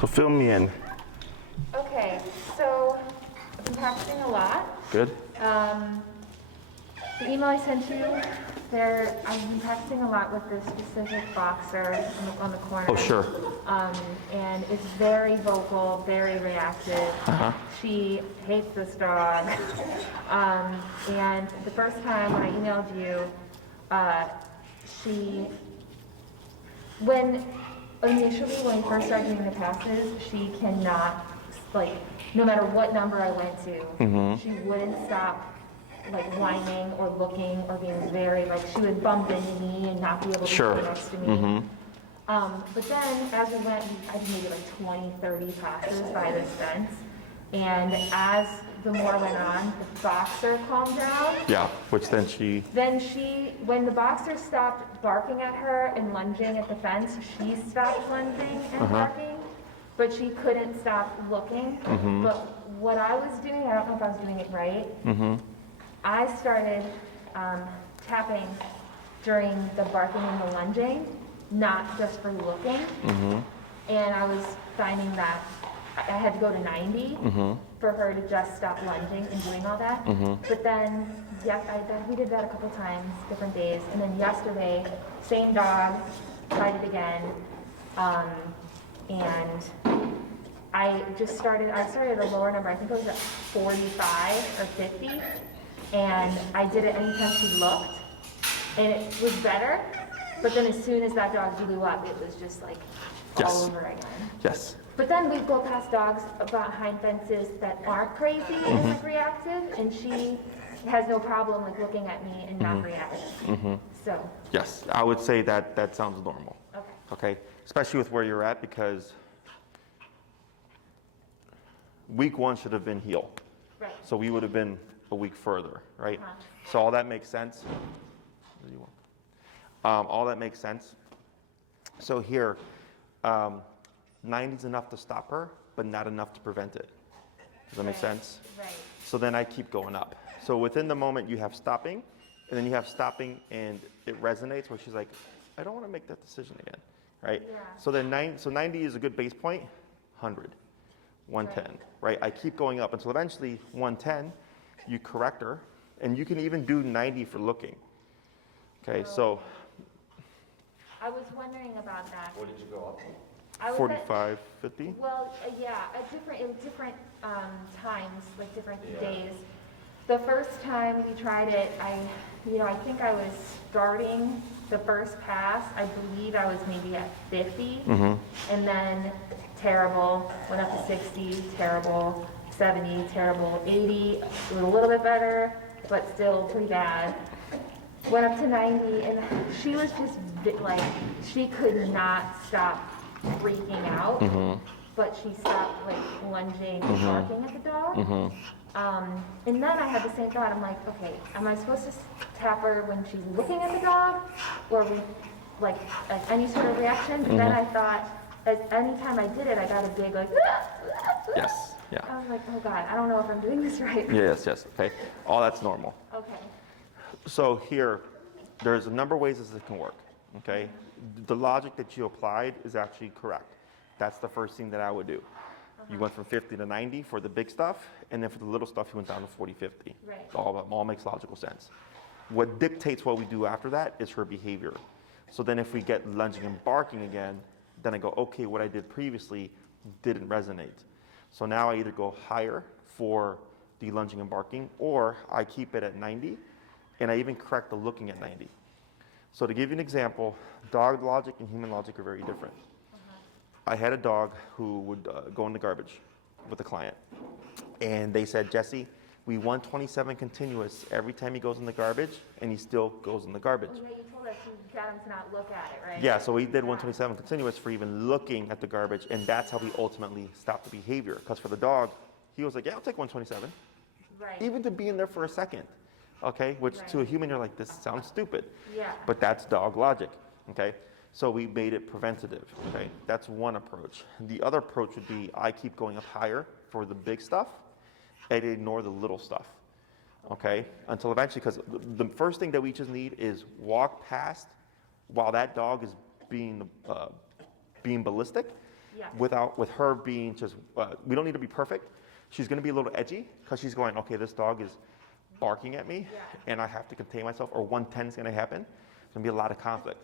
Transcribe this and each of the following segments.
So fill me in. Okay, so I've been practicing a lot. Good. The email I sent you, I've been practicing a lot with this specific boxer on the corner. Oh, sure. And it's very vocal, very reactive. She hates this dog. And the first time when I emailed you, initially when we first started doing the passes, she cannot, like, no matter what number I went to, she wouldn't stop like whining or looking or being very, like, she would bump into me and not be able to stay next to me. But then as we went, I did maybe like 20, 30 passes by this fence. And as the more went on, the boxer calmed down. Yeah, which then when the boxer stopped barking at her and lunging at the fence, she stopped lunging and barking, but she couldn't stop looking. But what I was doing, I don't know if I was doing it right, I started tapping during the barking and the lunging, not just for looking. And I was finding that I had to go to 90 for her to just stop lunging and doing all that. But then, we did that a couple times, different days. And then yesterday, same dog, tried it again. And I started at a lower number. I think it was at 45 or 50. And I did it anytime she looked. And it was better. But then as soon as that dog blew up, it was just like all over again. Yes. But then we go past dogs behind fences that aren't crazy and like reactive, and she has no problem like looking at me and not reacting. So. Yes, I would say that sounds normal. Okay. Especially with where you're at, because week 1 should have been heel. Right. So we would have been a week further, right? So all that makes sense. All that makes sense. So here, 90 is enough to stop her, but not enough to prevent it. Does that make sense? Right. So then I keep going up. So within the moment you have stopping, and then you have stopping and it resonates where she's like, I don't want to make that decision again, right? Yeah. So then 90 is a good base point, 100, 110, right? I keep going up until eventually 110, you correct her, and you can even do 90 for looking. Okay, so. I was wondering about that. What did you go up to? 45, 50? Well, at different times, like different days. The first time we tried it, I think I was starting the first pass. I believe I was maybe at 50, and then terrible, went up to 60, terrible, 70, terrible, 80, was a little bit better, but still pretty bad. Went up to 90, and she was just like, she could not stop freaking out, but she stopped like lunging and barking at the dog. And then I had the same thought. I'm like, okay, am I supposed to tap her when she's looking at the dog, or like any sort of reaction? But then I thought, anytime I did it, I got a big like. Yes. Yeah. I was like, oh God, I don't know if I'm doing this right. Yes. Okay. All that's normal. Okay. So here, there's a number of ways this can work. Okay. The logic that you applied is actually correct. That's the first thing that I would do. You went from 50 to 90 for the big stuff, and then for the little stuff, you went down to 40, 50. Right. All makes logical sense. What dictates what we do after that is her behavior. So then if we get lunging and barking again, then I go, okay, what I did previously didn't resonate. So now I either go higher for the lunging and barking, or I keep it at 90, and I even correct the looking at 90. So to give you an example, dog logic and human logic are very different. I had a dog who would go in the garbage with a client, and they said, Jesse, we 127 continuous every time he goes in the garbage, and he still goes in the garbage. Oh, yeah, you told us you got him to not look at it, right? Yeah, so we did 127 continuous for even looking at the garbage, and that's how we ultimately stopped the behavior. Because for the dog, he was like, yeah, I'll take 127. Right. Even to be in there for a second, okay? Which to a human, you're like, this sounds stupid. Yeah. But that's dog logic, okay? So we made it preventative, okay? That's one approach. The other approach would be I keep going up higher for the big stuff and ignore the little stuff, okay? Until eventually, because the first thing that we just need is walk past while that dog is being ballistic, Yeah. with her being just, we don't need to be perfect. She's going to be a little edgy because she's going, okay, this dog is barking at me and I have to contain myself, or 110 is going to happen. There's going to be a lot of conflict.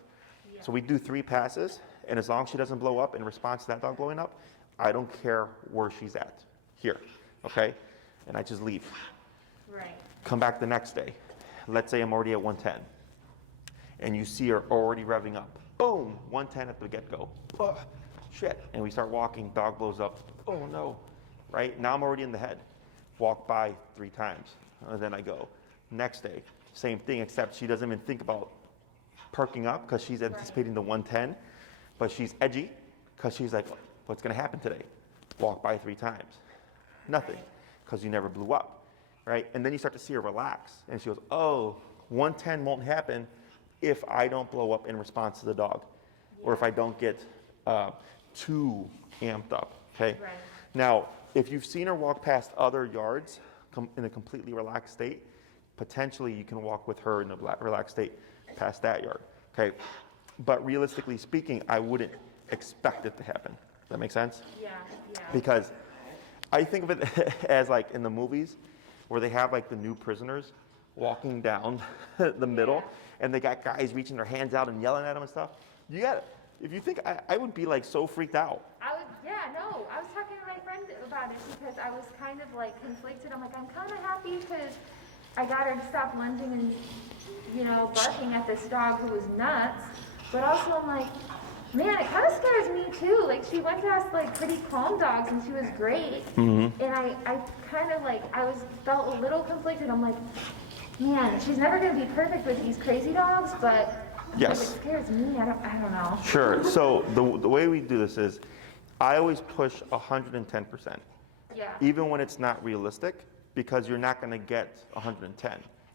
Yeah. So we do 3 passes, and as long as she doesn't blow up in response to that dog blowing up, I don't care where she's at. Here, okay? And I just leave. Right. Come back the next day. Let's say I'm already at 110, and you see her already revving up. Boom, 110 at the get-go. Oh, shit. And we start walking, dog blows up. Oh no, right? Now I'm already in the head. Walk by 3 times, and then I go. Next day, same thing, except she doesn't even think about perking up because she's anticipating the 110, but she's edgy because she's like, what's going to happen today? Walk by 3 times. Nothing, because you never blew up, right? And then you start to see her relax, and she goes, oh, 110 won't happen if I don't blow up in response to the dog, or if I don't get too amped up, okay? Right. Now, if you've seen her walk past other yards in a completely relaxed state, potentially you can walk with her in a relaxed state past that yard, okay? But realistically speaking, I wouldn't expect it to happen. Does that make sense? Yeah, yeah. Because I think of it as like in the movies where they have like the new prisoners walking down the middle, and they got guys reaching their hands out and yelling at them and stuff. You got, if you think, I would be like so freaked out. I was talking to my friend about it because I was kind of like conflicted. I'm like, I'm kind of happy because I got her to stop lunging and, you know, barking at this dog who was nuts. But also I'm like, man, it kind of scares me too. Like, she went past like pretty calm dogs and she was great. Mm-hmm. And I kind of like, felt a little conflicted. I'm like, man, she's never going to be perfect with these crazy dogs, but yes, it scares me. I don't know. Sure. So the way we do this is, I always push 110%, Yeah. even when it's not realistic, because you're not going to get 110.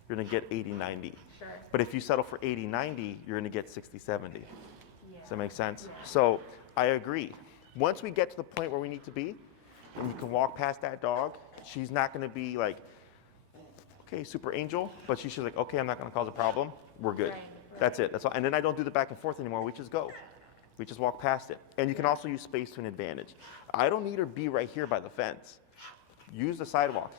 You're going to get 80, 90. Sure. But if you settle for 80, 90, you're going to get 60, 70. Yeah. Does that make sense? Yeah. So I agree. Once we get to the point where we need to be, and you can walk past that dog, she's not going to be like, okay, super angel, but she's just like, okay, I'm not going to cause a problem. We're good. Right. That's it. That's all. And then I don't do the back and forth anymore. We just go. We just walk past it. And you can also use space to an advantage. I don't need her be right here by the fence. Use the sidewalk.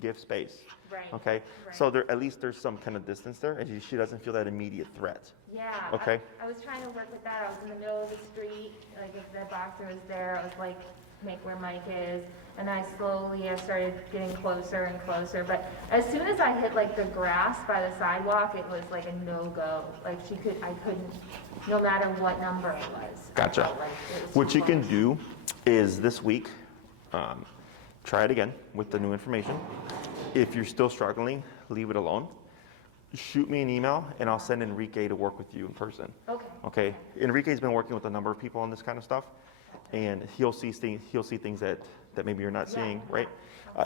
Give space. Right. Okay? Right. So at least there's some kind of distance there, and she doesn't feel that immediate threat. Yeah. Okay. I was trying to work with that. I was in the middle of the street. Like, if the boxer was there, I was like, make where Mike is. And I started getting closer and closer. But as soon as I hit like the grass by the sidewalk, it was like a no-go. Like, I couldn't, no matter what number it was. Gotcha. I felt like it was What too you can much. do is this week, try it again with the new information. If you're still struggling, leave it alone. Shoot me an email, and I'll send Enrique to work with you in person. Okay. Okay. Enrique's been working with a number of people on this kind of stuff, and he'll see things that maybe you're not seeing, right?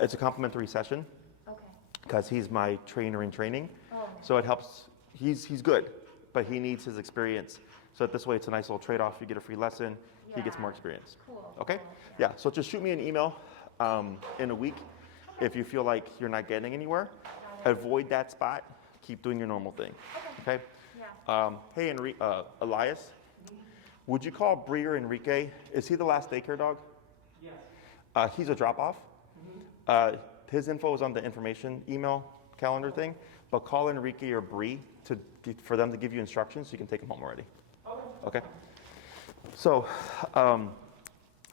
It's a complimentary session Okay. because he's my trainer in training. Oh. So it helps. He's good, but he needs his experience. So that this way, it's a nice little trade-off. You get a free lesson. He gets Yeah. more experience. Cool. Okay? Cool. Yeah. So just shoot me an email in a week if you feel like you're not getting anywhere. Avoid that spot. Keep doing your normal thing. Okay? Yeah. Hey, Elias, would you call Breer Enrique? Is he the last daycare dog? Yes. He's a drop-off. His info is on the information email calendar thing, but call Enrique or Bree for them to give you instructions so you can take him home already. Okay? So,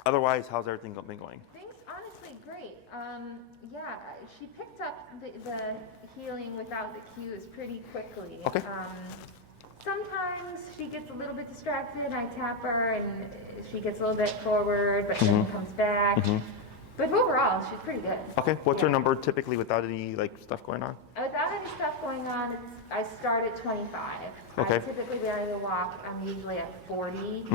otherwise, how's everything been going? Things honestly great. Yeah, she picked up the healing without the cues pretty quickly. Okay. Sometimes she gets a little bit distracted. I tap her and she gets a little bit forward, but then comes back. But overall, she's pretty good. Okay. What's her Yeah. number typically without any stuff going on? Without any stuff going on, I start at 25. Okay. I typically, when I walk, I'm usually at 40.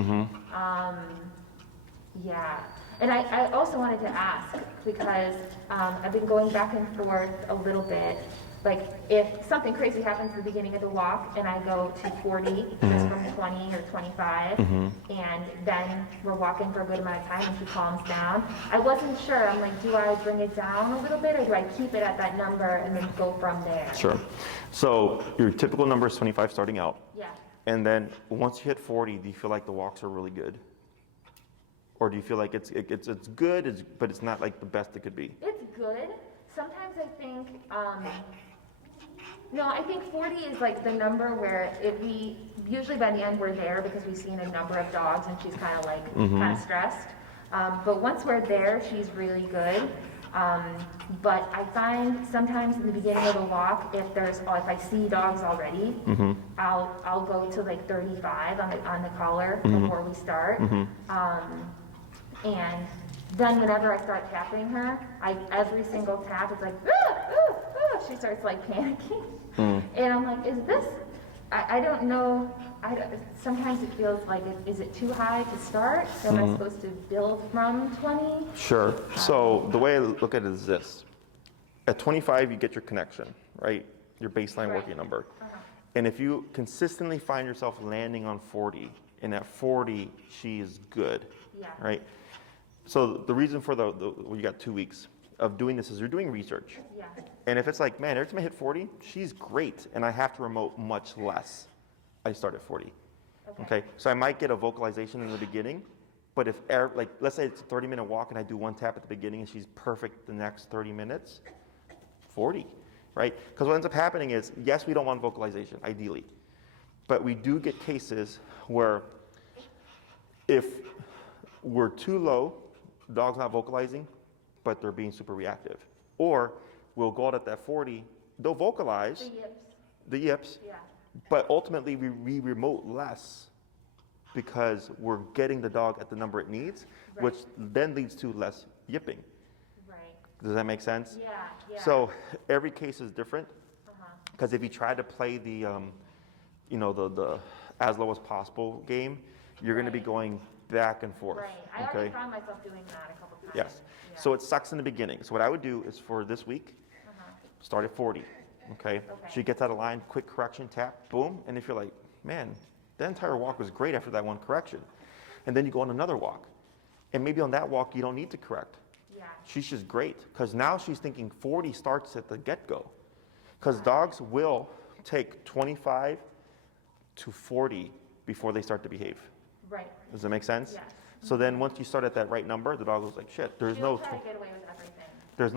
Yeah. And I also wanted to ask, because I've been going back and forth a little bit. Like, if something crazy happens at the beginning of the walk and I go to 40, just from 20 or 25, and then we're walking for a good amount of time and she calms down, I wasn't sure. I'm like, do I bring it down a little bit, or do I keep it at that number and then go from there? Sure. So your typical number is 25 starting out. Yeah. And then once you hit 40, do you feel like the walks are really good? Or do you feel like it's good, but it's not like the best it could be? It's good. Sometimes I think, no, I think 40 is like the number where usually by the end we're there because we've seen a number of dogs and she's kind of like, kind of stressed. But once we're there, she's really good. But I find sometimes in the beginning of the walk, if I see dogs already, I'll go to like 35 on the collar before we start. And then whenever I start tapping her, every single tap, it's like, ah, ah, ah, she starts like panicking. And I'm like, is this, I don't know, sometimes it feels like, is it too high to start? Am I supposed to build from 20? Sure. So the way I look at it is this. At 25, you get your connection, right? Your baseline working number. And if you consistently find yourself landing on 40, and at 40, she is good, right? So the reason for well, you got 2 weeks of doing this is you're doing research. And if it's like, man, every time I hit 40, she's great, and I have to remote much less, I start at 40. Okay? So I might get a vocalization in the beginning, but if, like, let's say it's a 30-minute walk and I do one tap at the beginning and she's perfect the next 30 minutes, 40, right? Because what ends up happening is, yes, we don't want vocalization, ideally, but we do get cases where if we're too low, dog's not vocalizing, but they're being super reactive. Or we'll go out at that 40, they'll vocalize, the yips, but ultimately we remote less because we're getting the dog at the number it needs, which then leads to less yipping. Does that make sense? So every case is different, because if you try to play the, the as low as possible game, you're going to be going back and forth. I already found myself doing that a couple times. Yes. So it sucks in the beginning. So what I would do is for this week, start at 40. Okay? She gets out of line, quick correction, tap, boom. And if you're like, man, the entire walk was great after that one correction. And then you go on another walk. And maybe on that walk, you don't need to correct. She's just great. Because now she's thinking 40 starts at the get-go. Because dogs will take 25 to 40 before they start to behave. Does that make sense? So then once you start at that right number, the dog goes like, shit, there's no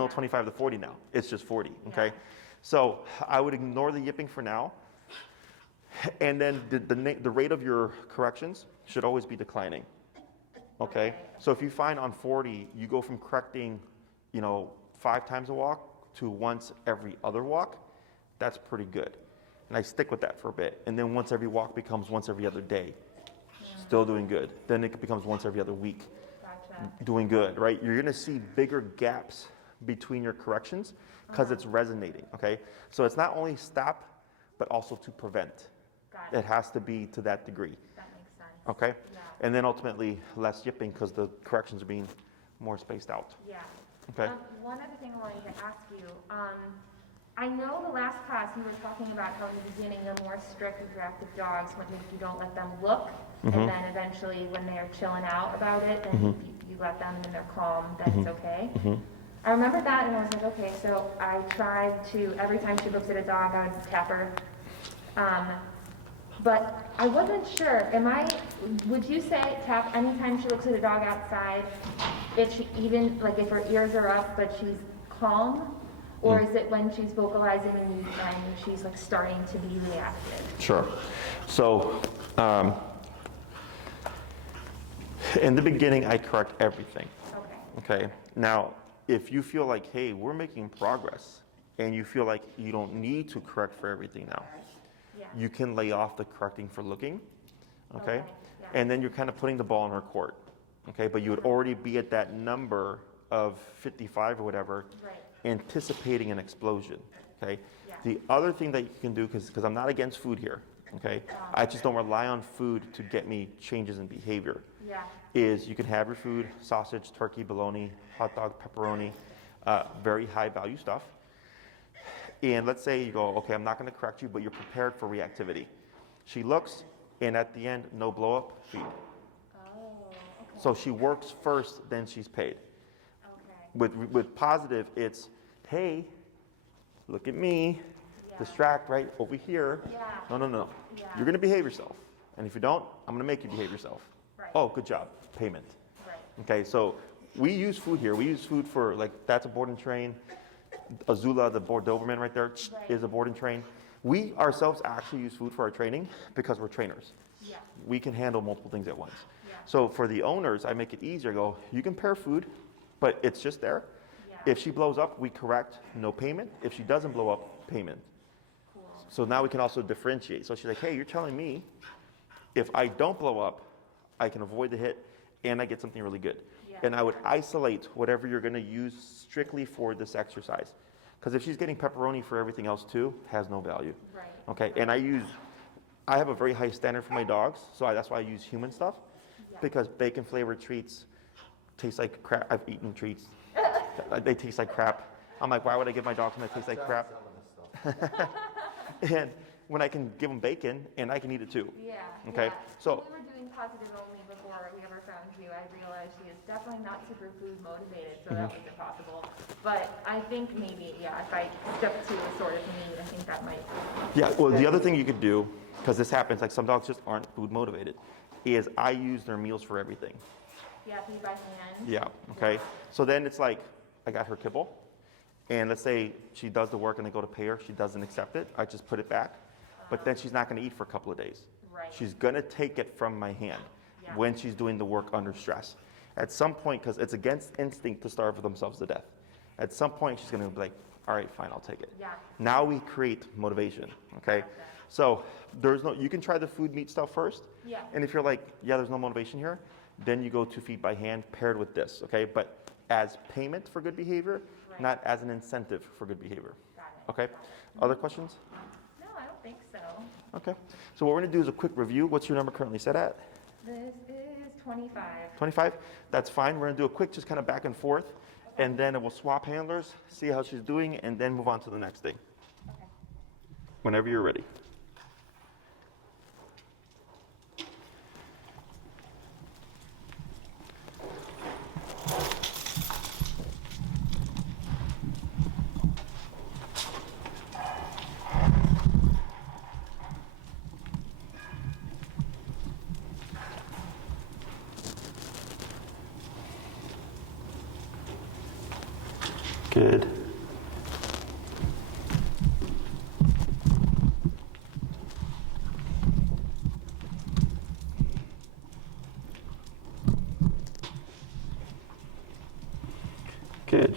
25 to 40 now. It's just 40, okay? So I would ignore the yipping for now. And then the rate of your corrections should always be declining, okay? So if you find on 40, you go from correcting, 5 times a walk to once every other walk, that's pretty good. And I stick with that for a bit. And then once every walk becomes once every other day. Still doing good. Then it becomes once every other week. Doing good, right? You're going to see bigger gaps between your corrections because it's resonating, okay? So it's not only stop, but also to prevent. It has to be to that degree. That makes sense. Okay? And then ultimately less yipping because the corrections are being more spaced out. Okay? One other thing I wanted to ask you. I know the last class you were talking about how in the beginning you're more strict with reactive dogs when you don't let them look, and then eventually when they're chilling out about it, then you let them and they're calm, then it's okay. I remember that and I was like, okay, so I tried to, every time she looks at a dog, I would tap her. But I wasn't sure, would you say tap anytime she looks at a dog outside, if she even, like if her ears are up but she's calm? Or is it when she's vocalizing and she's like starting to be reactive? Sure. So in the beginning, I correct everything. Okay. Now, if you feel like, hey, we're making progress, and you feel like you don't need to correct for everything now, you can lay off the correcting for looking. Okay. And then you're kind of putting the ball in her court. Okay. But you would already be at that number of 55 or whatever. Anticipating an explosion, okay? The other thing that you can do, because I'm not against food here, okay? I just don't rely on food to get me changes in behavior. Is you can have your food, sausage, turkey, bologna, hot dog, pepperoni, very high value stuff. And let's say you go, okay, I'm not gonna correct you, but you're prepared for reactivity. She looks, and at the end, no blow up, feed. So she works first, then she's paid. With positive, it's, hey, look at me, distract right over here. No. You're going to behave yourself. And if you don't, I'm going to make you behave yourself. Oh, good job. Payment. Okay, so we use food here. We use food for, like, that's a board and train. Azula, the Doberman right there, is a board and train. We ourselves actually use food for our training because we're trainers. Yeah. We can handle multiple things at once. Yeah. So for the owners, I make it easier. Go, you can pair food, but it's just there. Yeah. If she blows up, we correct, no payment. If she doesn't blow up, payment. Cool. So now we can also differentiate. So she's like, hey, you're telling me if I don't blow up, I can avoid the hit and I get something really good. Yeah. And I would isolate whatever you're going to use strictly for this exercise. Because if she's getting pepperoni for everything else too, has no value. Right. Okay, and I have a very high standard for my dogs, so that's why I use human stuff. Yeah. Because bacon flavored treats taste like crap. I've eaten treats. They taste like crap. I'm like, why would I give my dog something that tastes like crap? And when I can give them bacon and I can eat it too. Yeah. Okay, Yeah. so When we were doing positive only before we ever found you, I realized she is definitely not super food motivated, so that was impossible. But I think maybe, yeah, if I stuck to a sort of meat, I think that might. yeah, well, the other thing you could do, because this happens, like some dogs just aren't food motivated, is I use their meals for everything. Yeah, feed by hand. Yeah, okay. So then it's like, I got her kibble, and let's say she does the work and they go to pay her, she doesn't accept it, I just put it back, but then she's not gonna eat for a couple of days. Right. She's gonna take it from my hand Yeah. when she's doing the work under stress. At some point, because it's against instinct to starve themselves to death, at some point she's gonna be like, all right, fine, I'll take it. Yeah. Now we create motivation, okay? So you can try the food meat stuff first. Yeah. And if you're like, yeah, there's no motivation here, then you go to feed by hand paired with this, okay? But as payment for good behavior, Right. not as an incentive for good behavior. Got it. Okay? Other questions? No, I don't think so. Okay. So what we're gonna do is a quick review. What's your number currently set at? This is 25. 25? That's fine. We're gonna do a quick just kind of back and forth, and then we'll swap handlers, see how she's doing, and then move on to the next thing. Okay. Whenever you're ready. Good. Good.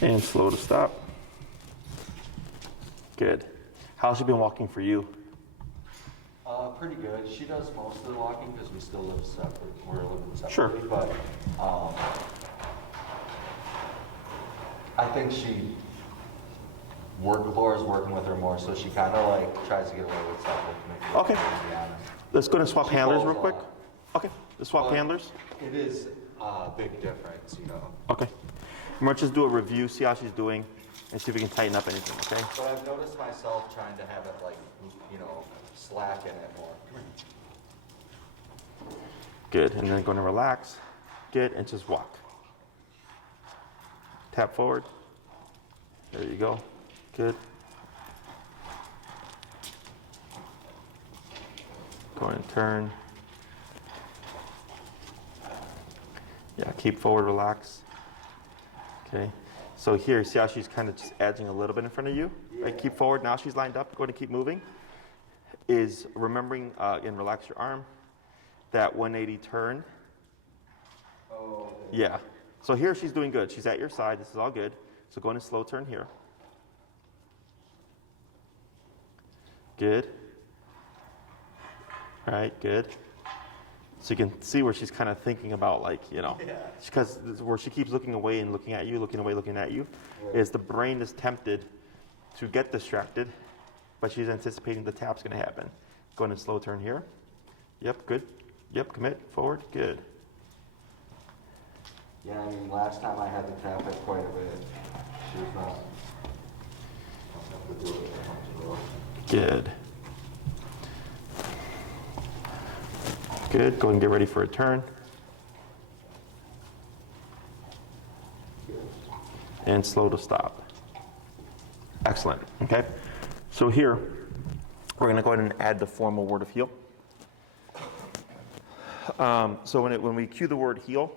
And slow to stop. Good. How's she been walking for you? Pretty good. She does most of the walking because we still live separate. We're living separately. Sure. But I think Laura's working with her more, so she kind of like tries to get away with stuff with me. Okay. To be honest. Let's go and swap She handlers falls real quick. off. Okay. Let's swap But handlers. It is a big difference, you know. Okay. And we'll just do a review, see how she's doing, and see if we can tighten up anything, okay? But I've noticed myself trying to have it like, you know, slack in it more. Good. And then going to relax. Good. And just walk. Tap forward. There you go. Good. Go and turn. Yeah, keep forward, relax. Okay. So here, see how she's kind of just edging a little bit in front of you? Right, keep forward. Now she's lined up. Go ahead and keep moving. Is remembering, and relax your arm. That 180 turn. Oh, okay. Yeah. So here she's doing good. She's at your side. This is all good. So go in a slow turn here. Good. All right, good. So you can see where she's kind of thinking about, like, you know, because where she keeps looking away and looking at you, looking away, looking at you, is the brain is tempted to get distracted, but she's anticipating the tap's going to happen. Go in a slow turn here. Yep, good. Yep, commit, forward, good. Yeah, I mean, last time I had to tap it quite a bit. She was not. I'll have to do it as much as well. Good. Good, go and get ready for a turn. And slow to stop. Excellent, okay? So here, we're gonna go ahead and add the formal word of heal. So when we cue the word heel,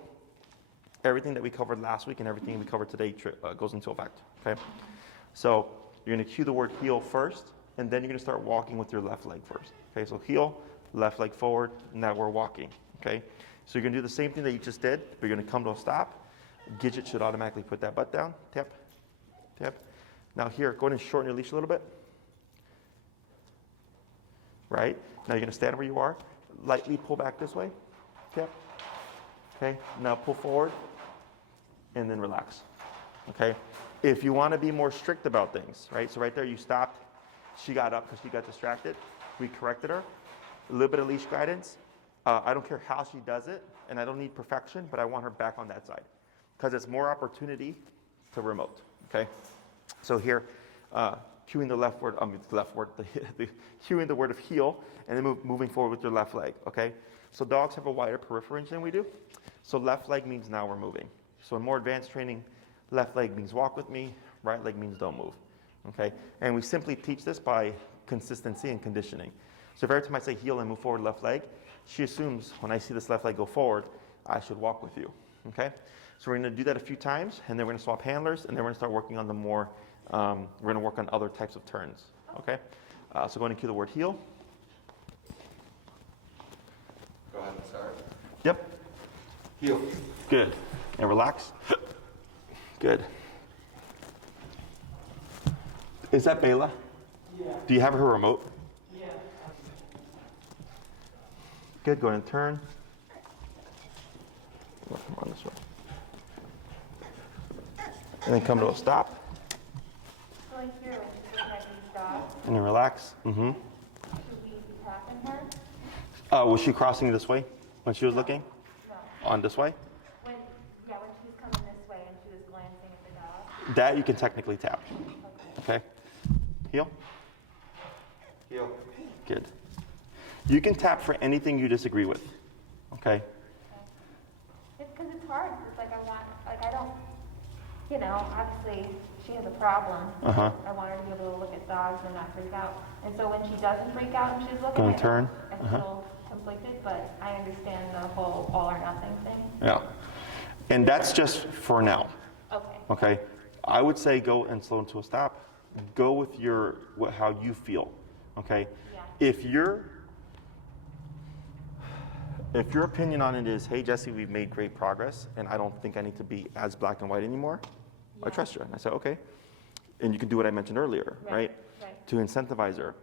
everything that we covered last week and everything we covered today goes into effect, okay? So you're gonna cue the word heel first, and then you're gonna start walking with your left leg first, okay? So heel, left leg forward, now we're walking, okay? So you're gonna do the same thing that you just did, but you're gonna come to a stop. Gidget should automatically put that butt down, tap, tap. Now here, go ahead and shorten your leash a little bit. Right? Now you're gonna stand where you are, lightly pull back this way, tap. Okay, now pull forward, and then relax, okay? If you wanna be more strict about things, right? So right there you stopped, she got up because she got distracted, we corrected her. A little bit of leash guidance. I don't care how she does it, and I don't need perfection, but I want her back on that side because it's more opportunity to remote, okay? So here, cueing the left word, cueing the word of heel, and then moving forward with your left leg, okay? So dogs have a wider periphery range than we do. So left leg means now we're moving. So in more advanced training, left leg means walk with me, right leg means don't move, okay? And we simply teach this by consistency and conditioning. So if every time I say heel and move forward left leg, she assumes when I see this left leg go forward, I should walk with you, okay? So we're gonna do that a few times, and then we're gonna swap handlers, and then we're gonna start working on the more, we're gonna work on other types of turns, okay? So go ahead and cue the word heel. Go ahead and start. Yep. Heel. Good. And relax. Good. Is that Bela? Yeah. Do you have her remote? Yeah. Good. Go ahead and turn. Come on this way. And then come to a stop. So like here, when she's looking at these dogs, And then relax. Mm-hmm. should we be tapping her? Was she crossing this way when she was looking? No. On this way? When she's coming this way and she was glancing at the dog. That you can technically tap. Okay. Okay? Heel. Heel. Good. You can tap for anything you disagree with. Okay? It's because it's hard. It's like I don't, obviously she has a problem. Uh-huh. I want her to be able to look at dogs and not freak out. And so when she doesn't freak out and she's looking, Go and turn. I feel conflicted, but I understand the whole all or nothing thing. Yeah. And that's just for now. Okay. Okay? I would say go and slow into a stop. Go with how you feel. Okay? Yeah. If your opinion on it is, hey Jesse, we've made great progress and I don't think I need to be as black and white anymore, I trust you. And I say, okay. And you can do what I mentioned earlier, right? Right. To incentivize her.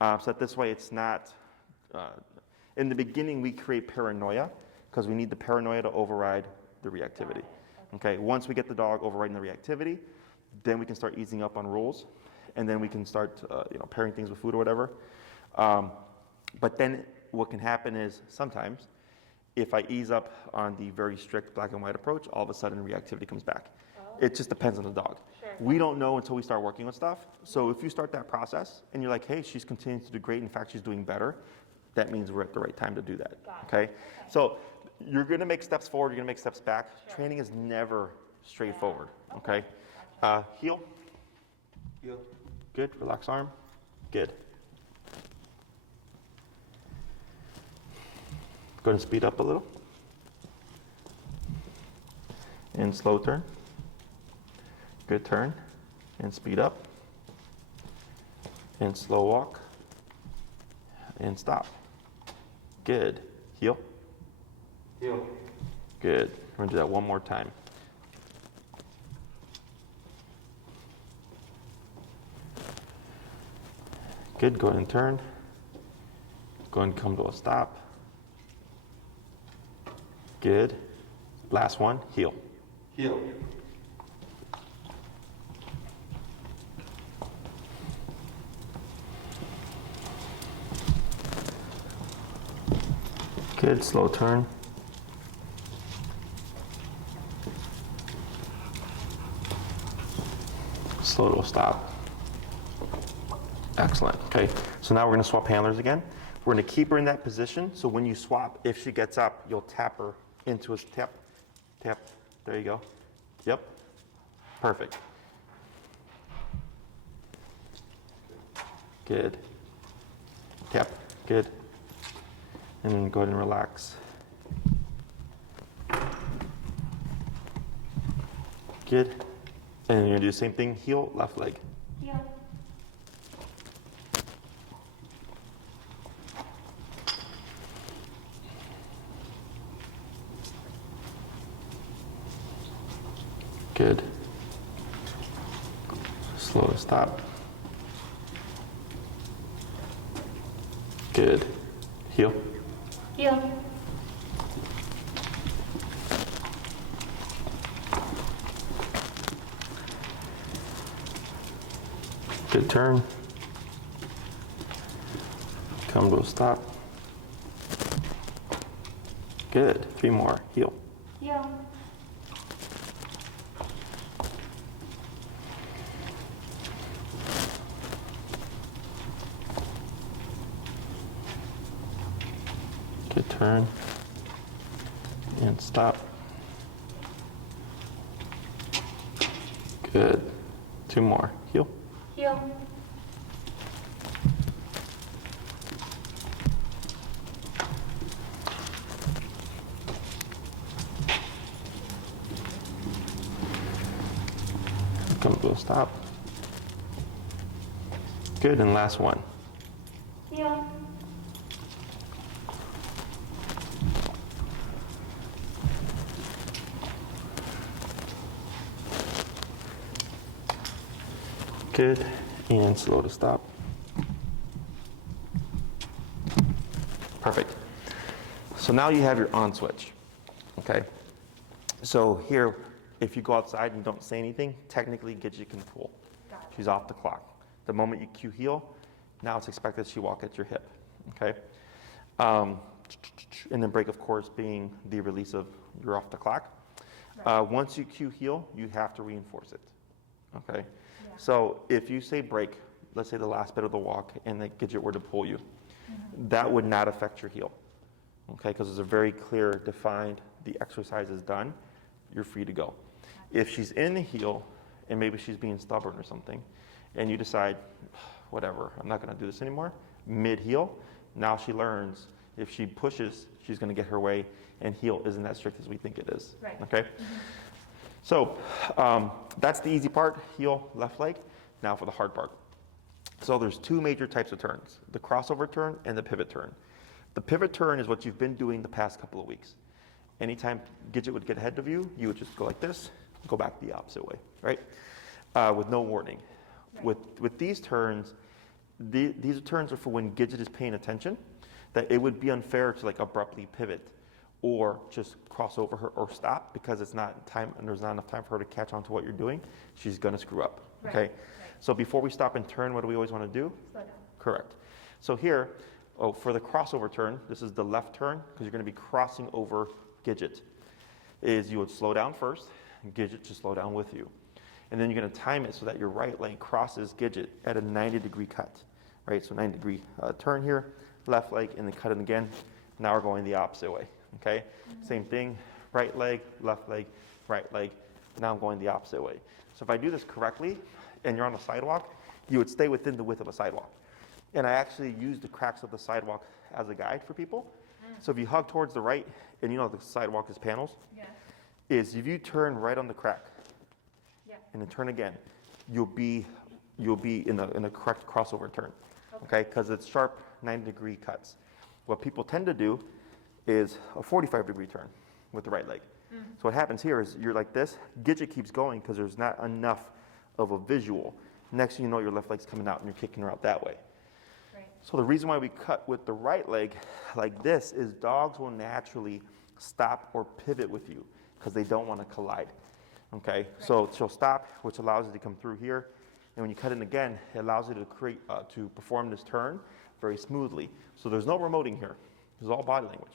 So that this way it's not, in the beginning we create paranoia because we need the paranoia to override the reactivity. Okay, once we get the dog overriding the reactivity, then we can start easing up on rules and then we can start pairing things with food or whatever. But then what can happen is sometimes if I ease up on the very strict black and white approach, all of a sudden reactivity comes back. It just depends on the dog. Sure. We don't know until we start working with stuff. So if you start that process and you're like, hey, she's continuing to do great, in fact, she's doing better, that means we're at the right time to do that, Got it. okay? Okay. So you're gonna make steps forward, you're gonna make steps back. Sure. Training is never straightforward, Yeah. okay? Gotcha. Heel, Heel. good, relax arm, good. Go ahead and speed up a little. And slow turn. Good turn. And speed up. And slow walk. And stop. Good. Heel. Heel. Good. We're gonna do that one more time. Good. Go ahead and turn. Go ahead and come to a stop. Good. Last one, heel. Heel. Good, slow turn. Slow to a stop. Excellent, okay. So now we're gonna swap handlers again. We're gonna keep her in that position, so when you swap, if she gets up, you'll tap her into a tap, tap, there you go. Yep, perfect. Good. Tap, good. And then go ahead and relax. Good. And you're gonna do the same thing, heel, left leg. Heel. Good. Slow to stop. Good. Heel. Heel. Good turn. Come to a stop. Good. 3 more. Heel. Heel. Good turn. And stop. Good. 2 more. Heel. Heel. Come to a stop. Good. And last one. Heel. Good. And slow to stop. Perfect. So now you have your on switch. Okay. So here, if you go outside and don't say anything, technically Gidget can pull. Got it. She's off the clock. The moment you cue heel, now it's expected she walk at your hip. Okay. And then break, of course, being the release of you're off the clock. Right. Once you cue heel, you have to reinforce it. Okay. Yeah. So if you say break, let's say the last bit of the walk, and the Gidget were to pull you, that would not affect your heel. Okay, because there's a very clear, defined, the exercise is done, you're free to go. If she's in the heel, and maybe she's being stubborn or something, and you decide, whatever, I'm not going to do this anymore, mid-heel, now she learns if she pushes, she's going to get her way, and heel isn't as strict as we think it is. Right. Okay? So that's the easy part, heel, left leg. Now for the hard part. So there's 2 major types of turns, the crossover turn and the pivot turn. The pivot turn is what you've been doing the past couple of weeks. Anytime Gidget would get ahead of you, you would just go like this, go back the opposite way, right? With no warning. Right. With these turns, these turns are for when Gidget is paying attention, that it would be unfair to like abruptly pivot or just cross over her or stop because it's not time and there's not enough time for her to catch on to what you're doing. She's gonna screw up, Right, okay? right. So before we stop and turn, what do we always wanna do? Slow down. Correct. So here, for the crossover turn, this is the left turn because you're gonna be crossing over Gidget, is you would slow down first, and Gidget to slow down with you. And then you're gonna time it so that your right leg crosses Gidget at a 90-degree cut, right? So 90-degree turn here, left leg, and then cut it again. Now we're going the opposite way, okay? Same thing, right leg, right leg. Now I'm going the opposite way. So if I do this correctly, and you're on a sidewalk, you would stay within the width of a sidewalk. And I actually use the cracks of the sidewalk as a guide for people. So if you hug towards the right, and you know the sidewalk is panels, Yeah. is if you turn right on the crack, Yeah. and then turn again, you'll be in a correct crossover turn, okay? Because it's sharp 90-degree cuts. What people tend to do is a 45-degree turn with the right leg. So what happens here is you're like this, Gidget keeps going because there's not enough of a visual. Next thing you know, your left leg's coming out and you're kicking her out that way. Right. So the reason why we cut with the right leg like this is dogs will naturally stop or pivot with you because they don't want to collide. Okay, so she'll stop, which allows you to come through here, and when you cut in again, it allows you to create to perform this turn very smoothly. So there's no remoting here. This is all body language.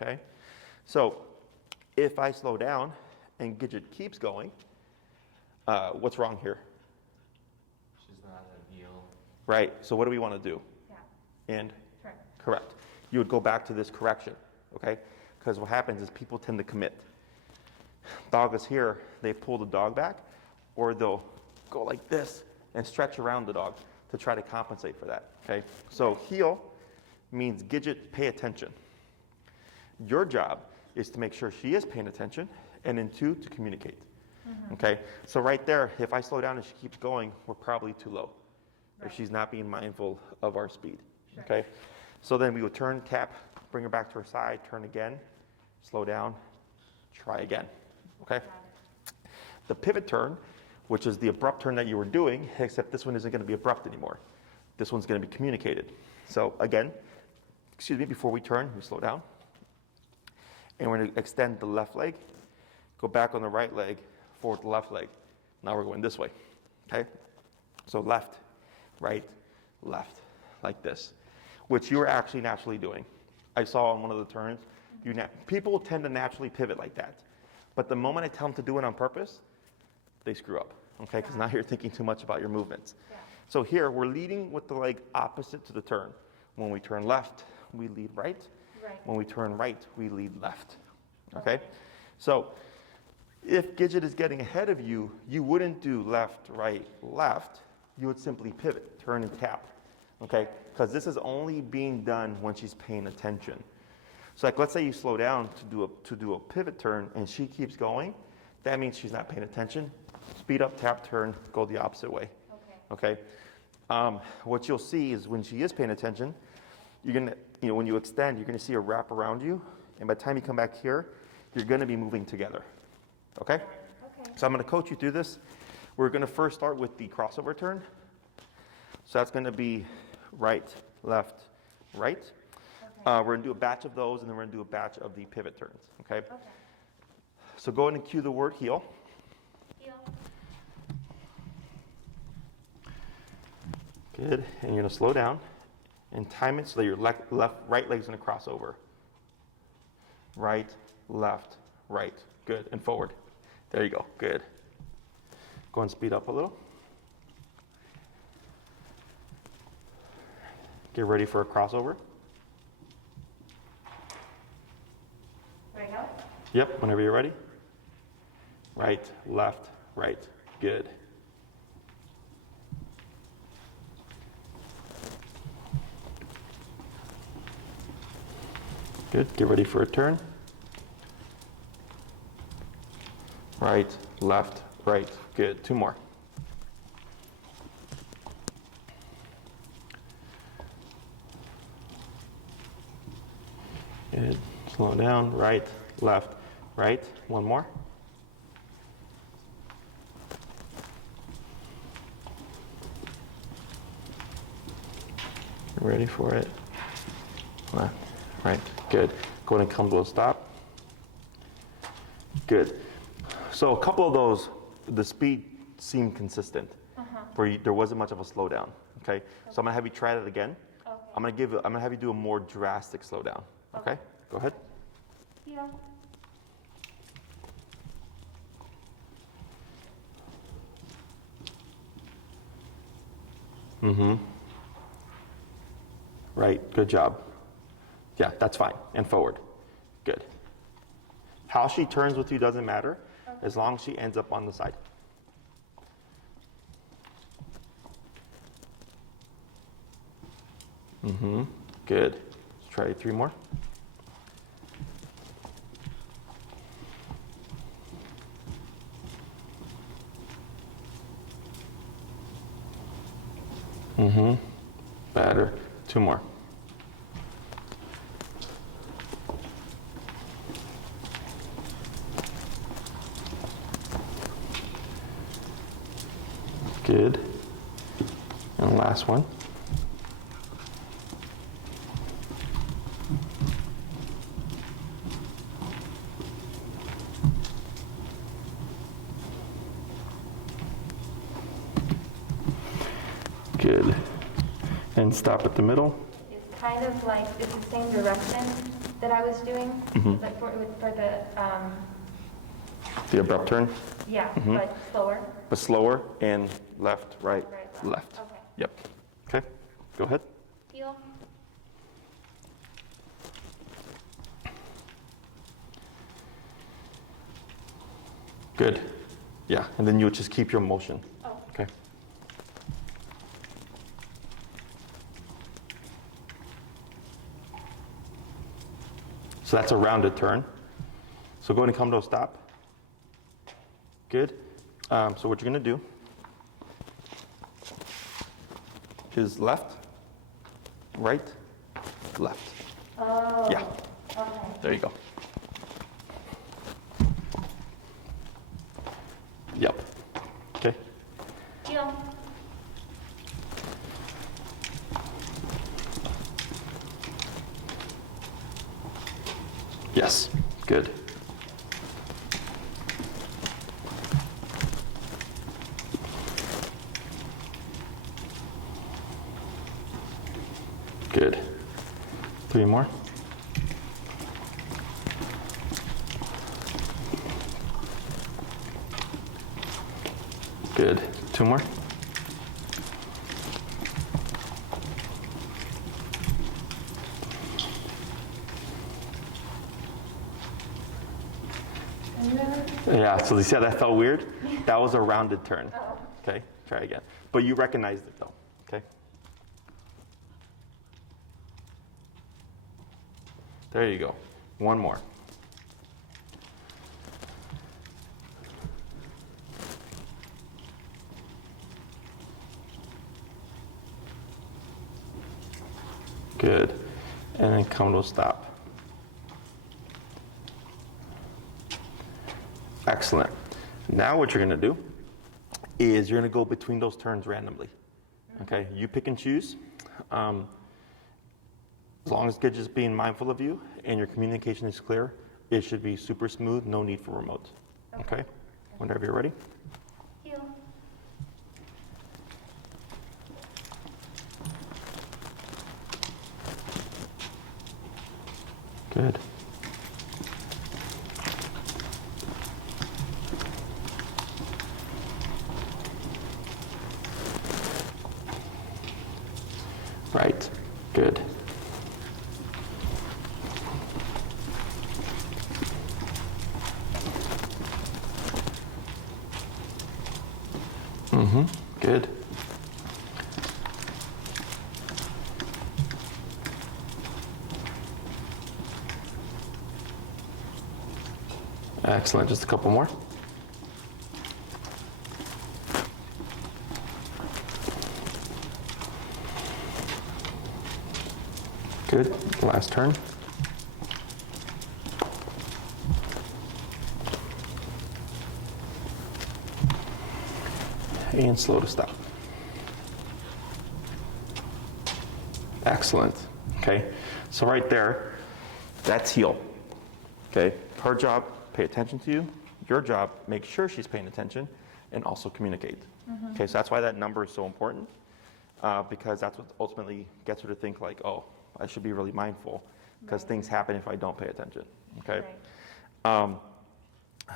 Okay, so if I slow down and Gidget keeps going, what's wrong here? She's not in heel. Right. So what do we want to do? Yeah. And Turn. correct. You would go back to this correction. Okay, because what happens is people tend to commit. Dog is here, they pull the dog back, or they'll go like this and stretch around the dog to try to compensate for that, okay? So heel means Gidget, pay attention. Your job is to make sure she is paying attention, and then 2, to communicate. Okay, so right there, if I slow down and she keeps going, we're probably too low. If she's not being mindful of our speed. Okay, so then we would turn, tap, bring her back to her side, turn again, slow down, try again. Okay, the pivot turn, which is the abrupt turn that you were doing, except this one isn't going to be abrupt anymore. This one's going to be communicated. So again, excuse me, before we turn, we slow down. And we're going to extend the left leg, go back on the right leg, forward the left leg. Now we're going this way, okay? So left, right, left, like this, which you are actually naturally doing. I saw on one of the turns, people tend to naturally pivot like that. But the moment I tell them to do it on purpose, they screw up, okay? Because now you're thinking too much about your movements. Yeah. So here, we're leading with the leg opposite to the turn. When we turn left, we lead right. Right. When we turn right, we lead left, okay? So if Gidget is getting ahead of you, you wouldn't do left, right, left. You would simply pivot, turn and tap, okay? Because this is only being done when she's paying attention. So like, let's say you slow down to do a pivot turn and she keeps going, that means she's not paying attention. Speed up, tap, turn, go the opposite way. Okay. What you'll see is when she is paying attention, you're gonna, when you extend, you're gonna see her wrap around you, and by the time you come back here, you're gonna be moving together. Okay? Okay. So I'm gonna coach you through this. We're gonna first start with the crossover turn. So that's gonna be right, left, right. Okay. We're gonna do a batch of those, and then we're gonna do a batch of the pivot turns. Okay? Okay. So go ahead and cue the word heel. Heel. Good, and you're gonna slow down and time it so that your right leg's gonna cross over. Right, left, right, good, and forward. There you go, good. Go and speed up a little. Get ready for a crossover. Right go? Yep, whenever you're ready. Right, left, right, good. Good, get ready for a turn. Right, left, right, good. Two more. Good, slow down, right, left, right. One more. Ready for it. Left, right, good. Go ahead and come to a stop. Good. So a couple of those, the speed seemed consistent. Where there wasn't much of a slowdown. Okay. So I'm gonna have you try that again. Okay. I'm gonna have you do a more drastic slowdown. Okay. Go ahead. Heel. Mm-hmm. Right, good job. Yeah, that's fine. And forward. Good. How she turns with you doesn't matter, as long as she ends up on the side. Mm-hmm. Good. Let's try 3 more. Mm-hmm. Better. 2 more. Good. And last one. Good. And stop at the middle. It's kind of like, it's the same direction that I was doing, but for The abrupt turn, yeah, but slower. but slower and left, right, Right, left. Okay. Yep. Okay, go ahead. Heel. Good. Yeah, and then you would just keep your motion. Oh. Okay. So that's a rounded turn. So go ahead and come to a stop. good. So what you're gonna do is left, right, left. Oh. Yeah. Okay. There you go. Yep. Okay. Heel. Yes. Good. Good. 3 more. Good. 2 more. Yeah, so you see how that felt weird? That was a rounded turn. Oh. Okay, try again. But you recognized it though, okay? There you go. 1 more. Good. And then come to a stop. Excellent. Now what you're going to do is you're going to go between those turns randomly. Okay, you pick and choose. As long as Gidget's being mindful of you and your communication is clear, it should be super smooth, no need for remote. Okay? Whenever you're ready. Heel. Good. Right. Good. Good. Excellent. Just a couple more. Good. Last turn. And slow to stop. Excellent. Okay. So right there, that's heel. Okay. Her job, pay attention to you. Your job, make sure she's paying attention and also communicate. Okay. So that's why that number is so important, because that's what ultimately gets her to think like, oh, I should be really mindful because things happen if I don't pay attention. Okay. Right.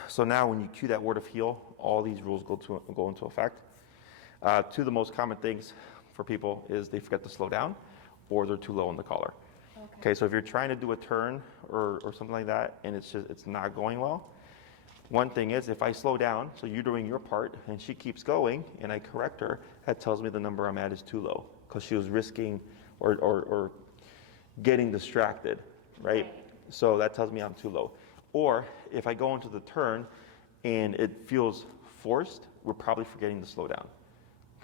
So now when you cue that word of heel, all these rules go into effect. Two of the most common things for people is they forget to slow down or they're too low in the collar. Okay, so if you're trying to do a turn or something like that and it's not going well, one thing is if I slow down, so you're doing your part and she keeps going and I correct her, that tells me the number I'm at is too low because she was risking or getting distracted, right? So that tells me I'm too low. Or if I go into the turn and it feels forced, we're probably forgetting to slow down.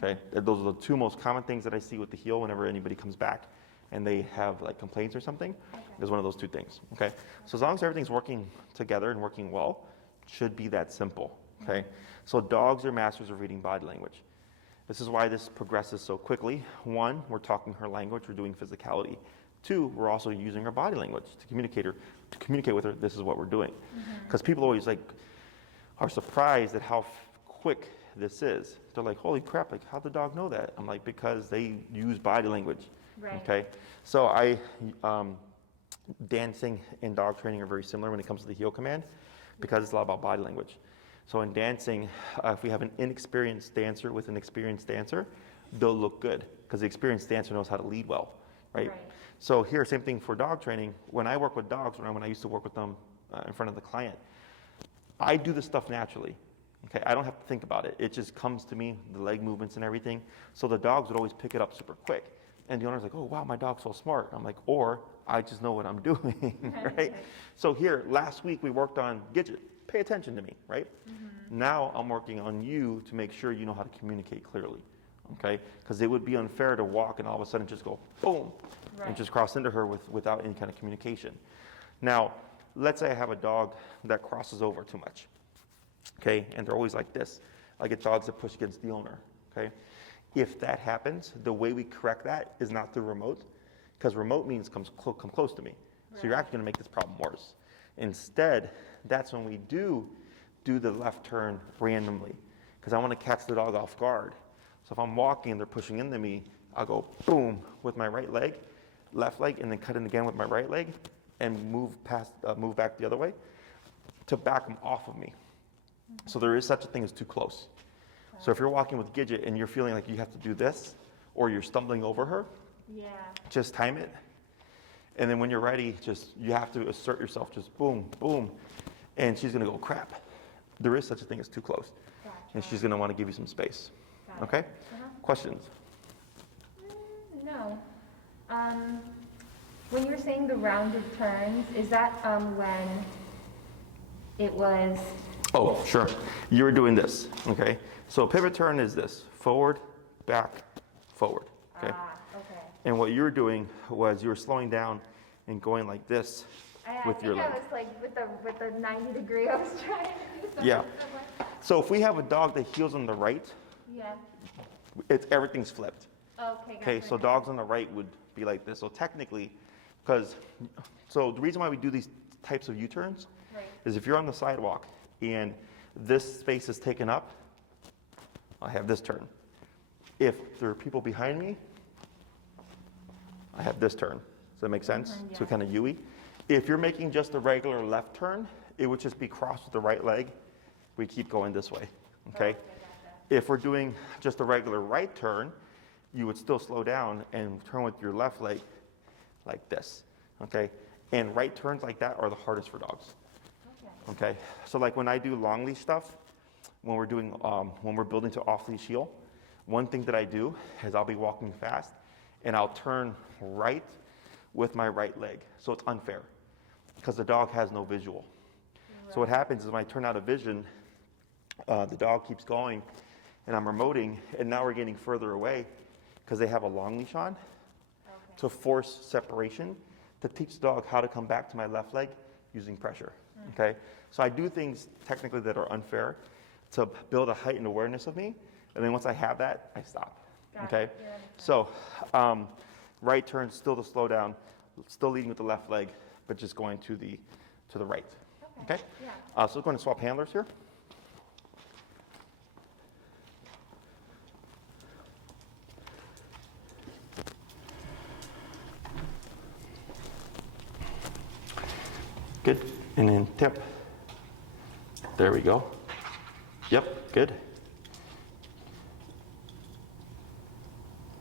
Okay, those are the two most common things that I see with the heel whenever anybody comes back and they have like complaints or something, is one of those two things. Okay, so as long as everything's working together and working well, it should be that simple. Okay, so dogs are masters of reading body language. This is why this progresses so quickly. 1, we're talking her language, we're doing physicality. 2, we're also using her body language to communicate with her. This is what we're doing, because people always like are surprised at how quick this is. They're like, holy crap, like how'd the dog know that? I'm like, because they use body language. Right. Okay. So dancing and dog training are very similar when it comes to the heel command because it's a lot about body language. So in dancing, if we have an inexperienced dancer with an experienced dancer, they'll look good because the experienced dancer knows how to lead well, right? So here, same thing for dog training. When I work with dogs, when I used to work with them in front of the client, I do this stuff naturally. Okay, I don't have to think about it. It just comes to me, the leg movements and everything. So the dogs would always pick it up super quick. And the owner's like, oh, wow, my dog's so smart. I'm like, or I just know what I'm doing, right? So here, last week we worked on Gidget. Pay attention to me, right? Now I'm working on you to make sure you know how to communicate clearly, okay? Because it would be unfair to walk and all of a sudden just go boom, and just cross into her without any kind of communication. Now, let's say I have a dog that crosses over too much, okay? And they're always like this. I get dogs that push against the owner, okay? If that happens, the way we correct that is not through remote, because remote means come close to me. So you're actually gonna make this problem worse. Instead, that's when we do the left turn randomly, because I wanna catch the dog off guard. So if I'm walking and they're pushing into me, I'll go boom with my right leg, left leg, and then cut in again with my right leg, and move back the other way to back them off of me. So there is such a thing as too close. So if you're walking with Gidget and you're feeling like you have to do this, or you're stumbling over her, just time it. And then when you're ready, you have to assert yourself, just boom, boom. And she's gonna go, crap. There is such a thing as too close. And she's gonna wanna give you some space. Okay? Questions? No. When you're saying the rounded turns, is that when it was? Oh, sure. You're doing this, okay? So a pivot turn is this, forward, back, forward, okay? Okay. And what you're doing was you were slowing down and going like this with your leg. I think I was like with the 90 degree, I was trying to do something. Yeah. So if we have a dog that heels on the right, everything's flipped. Okay, Okay, so dogs on the right would be like this. So technically, so the reason why we do these types of U-turns is if you're on the sidewalk and this space is taken up, I have this turn. If there are people behind me, I have this turn. Does that make sense? So kind of U-y. If you're making just a regular left turn, it would just be crossed with the right leg. We keep going this way, okay? If we're doing just a regular right turn, you would still slow down and turn with your left leg like this, okay? And right turns like that are the hardest for dogs, okay? So like when I do long leash stuff, when we're building to off leash heel, one thing that I do is I'll be walking fast and I'll turn right with my right leg. So it's unfair because the dog has no visual. So what happens is when I turn out of vision, the dog keeps going and I'm remoting, and now we're getting further away because they have a long leash on to force separation to teach the dog how to come back to my left leg using pressure, okay? So I do things technically that are unfair to build a heightened awareness of me, and then once I have that, I stop, okay? So right turn, still to slow down, still leading with the left leg, but just going to the right, okay? So we're going to swap handlers here. Good, and then tip. There we go. Yep, good.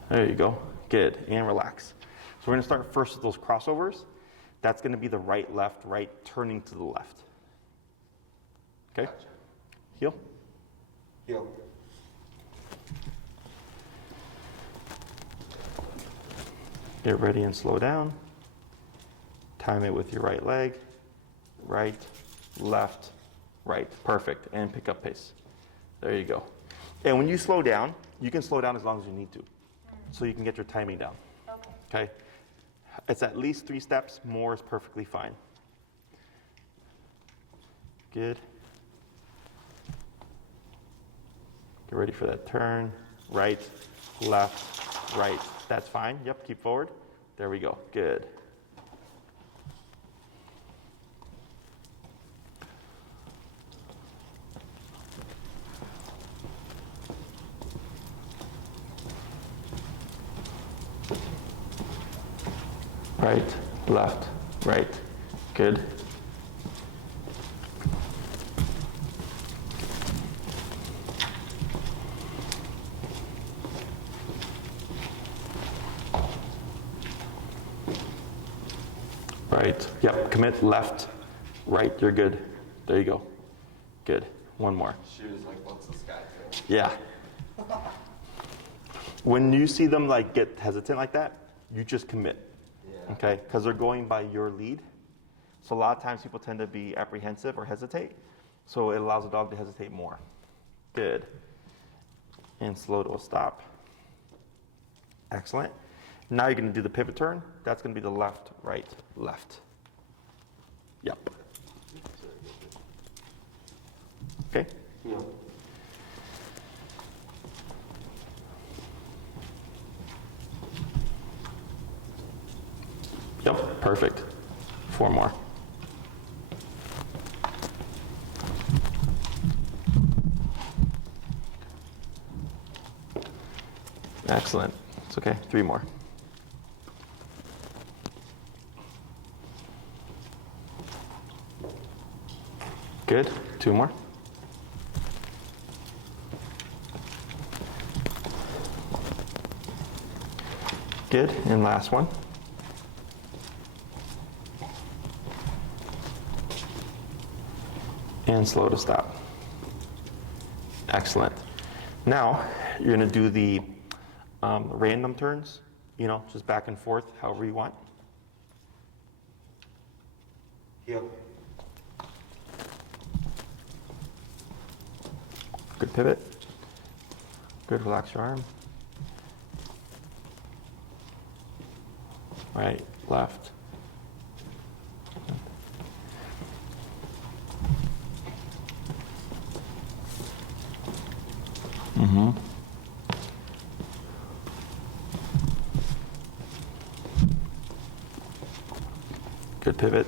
There you go, good, and relax. So we're gonna start first with those crossovers. That's gonna be the right, left, right, turning to the left. Okay, Gotcha. heel. Heel. Get ready and slow down. Time it with your right leg. Right, left, right. Perfect. And pick up pace. There you go. And when you slow down, you can slow down as long as you need to. So you can get your timing down. Okay? It's at least 3 steps. More is perfectly fine. Good. Get ready for that turn. Right, left, right. That's fine. Yep, keep forward. There we go. Good. Right, left, right. Good. Right, yep, commit left, right, you're good. There you go. Good. One more. She was like, what's the sky thing? Yeah. When you see them like get hesitant like that, you just commit. Okay, because they're going by your lead. So a lot of times people tend to be apprehensive or hesitate. So it allows the dog to hesitate more. Good. And slow to a stop. Excellent. Now you're going to do the pivot turn. That's going to be the left, right, left. Yep. Okay. Heel. Yep, perfect. 4 more. Excellent. It's okay. 3 more. Good. 2 more. Good. And last one. And slow to stop. Excellent. Now you're going to do the random turns, just back and forth, however you want. Heel. Good pivot. Good, relax your arm. Right, left. Mm-hmm. Good pivot.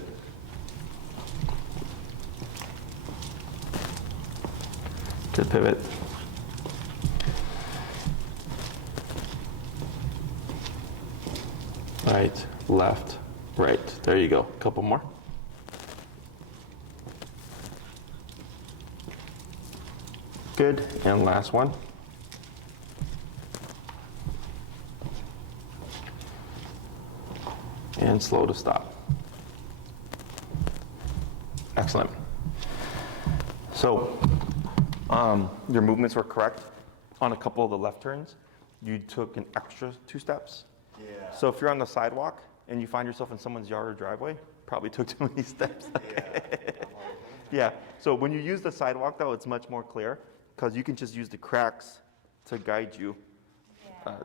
Good pivot. Right, left, right. There you go. A couple more. Good. And last one. And slow to stop. Excellent. So, your movements were correct. On a couple of the left turns, you took an extra 2 steps. Yeah. So if you're on the sidewalk and you find yourself in someone's yard or driveway, probably took too many steps. Yeah. So when you use the sidewalk, though, it's much more clear because you can just use the cracks to guide you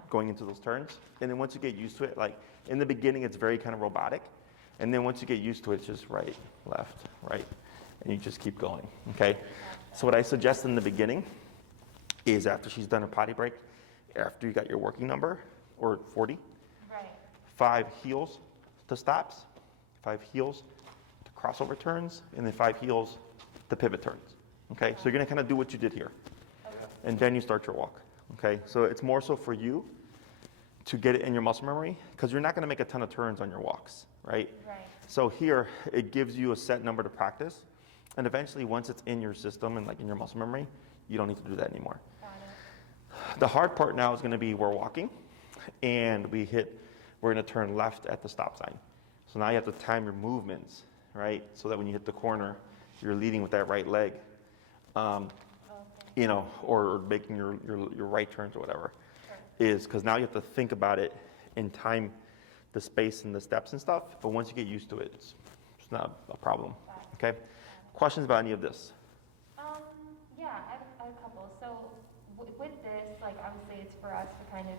going into those turns. And then once you get used to it, like in the beginning, it's very kind of robotic. And then once you get used to it, it's just right, left, right. And you just keep going, okay? So what I suggest in the beginning is after she's done a potty break, after you got your working number, or 40, Right. 5 heels to stops, 5 heels to crossover turns, and then 5 heels to pivot turns, okay? So you're gonna kind of do what you did here. Okay. And then you start your walk, okay? So it's more so for you to get it in your muscle memory, because you're not gonna make a ton of turns on your walks, right? Right. So here, it gives you a set number to practice, and eventually once it's in your system and like in your muscle memory, you don't need to do that anymore. Got it. The hard part now is gonna be we're walking, and we're gonna turn left at the stop sign. So now you have to time your movements, right? So that when you hit the corner, you're leading with that right leg, Okay. or making your right turns or whatever. Sure. Is because now you have to think about it and time the space and the steps and stuff, but once you get used to it, it's not a problem, okay? Questions about any of this? Yeah, I have a couple. So with this, like obviously it's for us to kind of,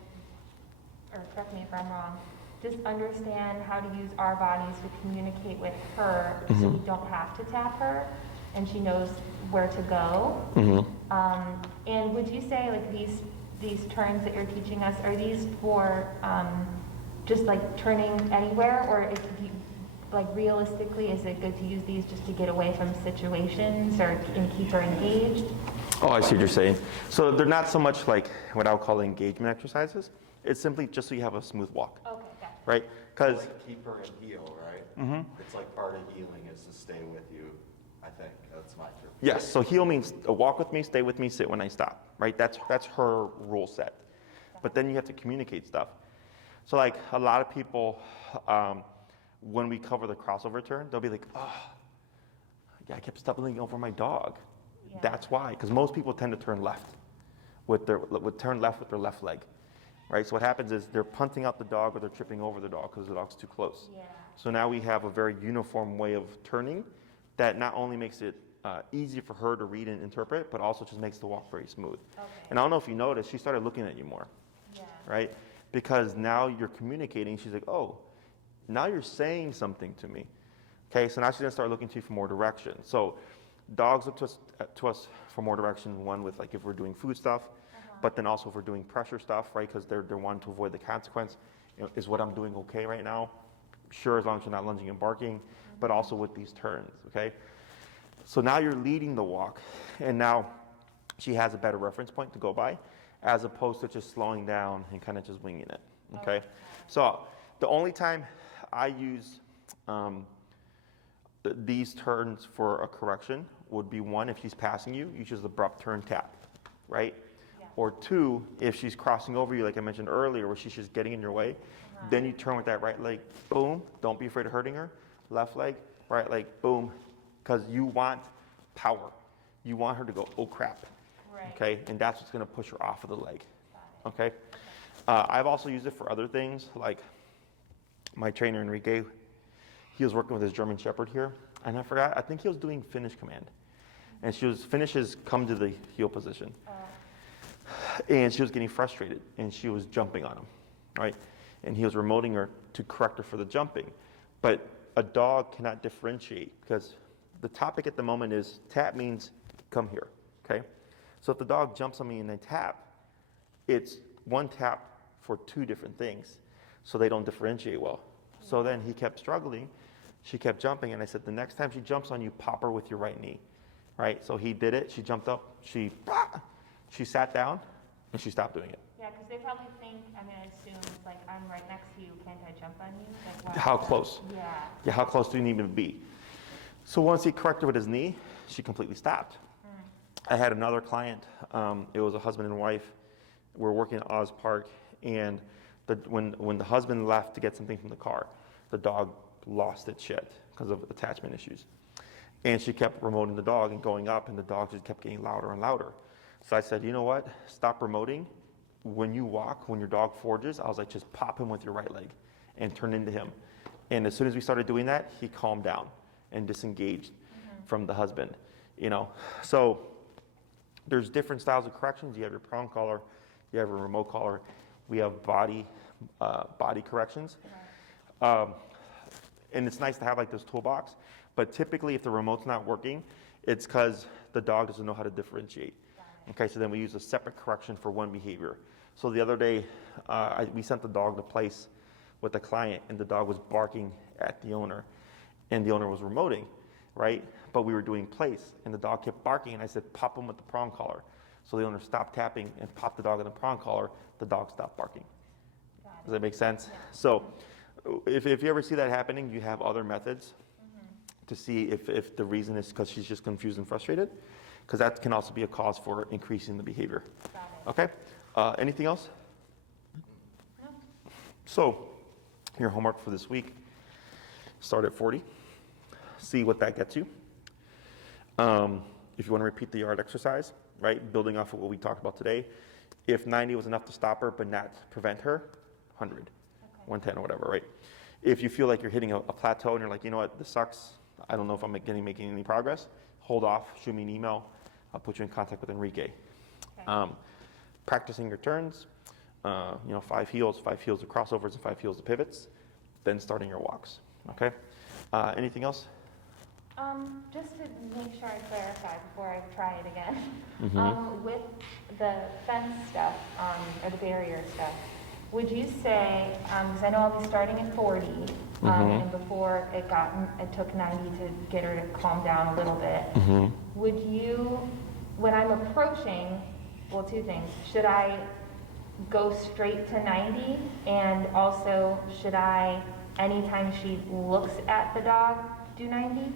or correct me if I'm wrong, just understand how to use our bodies to communicate with her so we don't have to tap her and she knows where to go. And would you say like these turns that you're teaching us, are these for just like turning anywhere, or like realistically, is it good to use these just to get away from situations and keep her engaged? Oh, I see what you're saying. So they're not so much like what I would call engagement exercises. It's simply just so you have a smooth walk, Okay, gotcha. right? Because Like keep her in heel, right? It's like part of healing is to stay with you, I think. That's my interpretation. yes, so heel means walk with me, stay with me, sit when I stop, right? That's her rule set. But then you have to communicate stuff. So like a lot of people, when we cover the crossover turn, they'll be like, oh, yeah, I kept stumbling over my dog. Yeah. That's why, because most people tend to turn left with their left leg, right? So what happens is they're punting out the dog or they're tripping over the dog because the dog's too close. Yeah. So now we have a very uniform way of turning that not only makes it easy for her to read and interpret, but also just makes the walk very smooth. Okay. And I don't know if you noticed, she started looking at you more, Yeah. right? Because now you're communicating. She's like, oh, now you're saying something to me. Okay, so now she's gonna start looking to you for more direction. So dogs look to us for more direction, one with like if we're doing food stuff, but then also if we're doing pressure stuff, right? Because they're wanting to avoid the consequence. You know, is what I'm doing okay right now? Sure, as long as you're not lunging and barking, but also with these turns, okay? So now you're leading the walk, and now she has a better reference point to go by, as opposed to just slowing down and kind of just winging it, okay? So the only time I use these turns for a correction would be one, if she's passing you, you just abrupt turn tap, right? Yeah. Or two, if she's crossing over you, like I mentioned earlier, where she's just getting in your way, then you turn with that right leg, boom, don't be afraid of hurting her. Left leg, right leg, boom, because you want power. You want her to go, oh crap, Right. okay? And that's what's gonna push her off of the leg, Got it. okay? I've also used it for other things, like my trainer Enrique, he was working with his German Shepherd here, and I think he was doing finish command. And finishes come to the heel position. And she was getting frustrated, and she was jumping on him, right? And he was remoting her to correct her for the jumping. But a dog cannot differentiate, because the topic at the moment is tap means come here, okay? So if the dog jumps on me and they tap, it's one tap for two different things, so they don't differentiate well. So then he kept struggling, she kept jumping, and I said, the next time she jumps on you, pop her with your right knee, right? So he did it, she jumped up, she sat down, and she stopped doing it. Yeah, because they probably think, I mean, I assume, like, I'm right next to you, can't I jump on you? Like, why How is that? close? Yeah. Yeah, how close do you need to be? So once he corrected with his knee, she completely stopped. I had another client, it was a husband and wife. We were working at Oz Park, and when the husband left to get something from the car, the dog lost its shit because of attachment issues. And she kept remoting the dog and going up, and the dog just kept getting louder and louder. So I said, you know what, stop remoting. When you walk, when your dog forges, I was like, just pop him with your right leg and turn into him. And as soon as we started doing that, he calmed down and disengaged from the husband, you know. So there's different styles of corrections. You have your prong collar, you have a remote collar, we have body corrections. And it's nice to have like this toolbox, but typically if the remote's not working, it's because the dog doesn't know how to differentiate. Okay, so then we use a separate correction for one behavior. So the other day, we sent the dog to place with a client, and the dog was barking at the owner, and the owner was remoting, right? But we were doing place, and the dog kept barking, and I said, pop him with the prong collar. So the owner stopped tapping and popped the dog in the prong collar. The dog stopped barking. Does that make sense? Yeah. So if you ever see that happening, you have other methods to see if the reason is because she's just confused and frustrated, because that can also be a cause for increasing the behavior. Got it. Okay? Anything else? No. So your homework for this week, start at 40. See what that gets you. If you want to repeat the yard exercise, right, building off of what we talked about today, if 90 was enough to stop her but not prevent her, 100, 110 or whatever, right? If you feel like you're hitting a plateau and you're like, you know what, this sucks, I don't know if I'm making any progress, hold off, shoot me an email, I'll put you in contact with Enrique. Okay. Practicing your turns, 5 heels of crossovers and 5 heels of pivots, then starting your walks, okay? Anything else? Just to make sure I clarify before I try it again, Mm-hmm. with the fence stuff, or the barrier stuff, would you say, because I know I'll be starting at 40, and before it took 90 to get her to calm down a little bit, would you, when I'm approaching, well, two things, should I go straight to 90, and also should I, anytime she looks at the dog, do 90?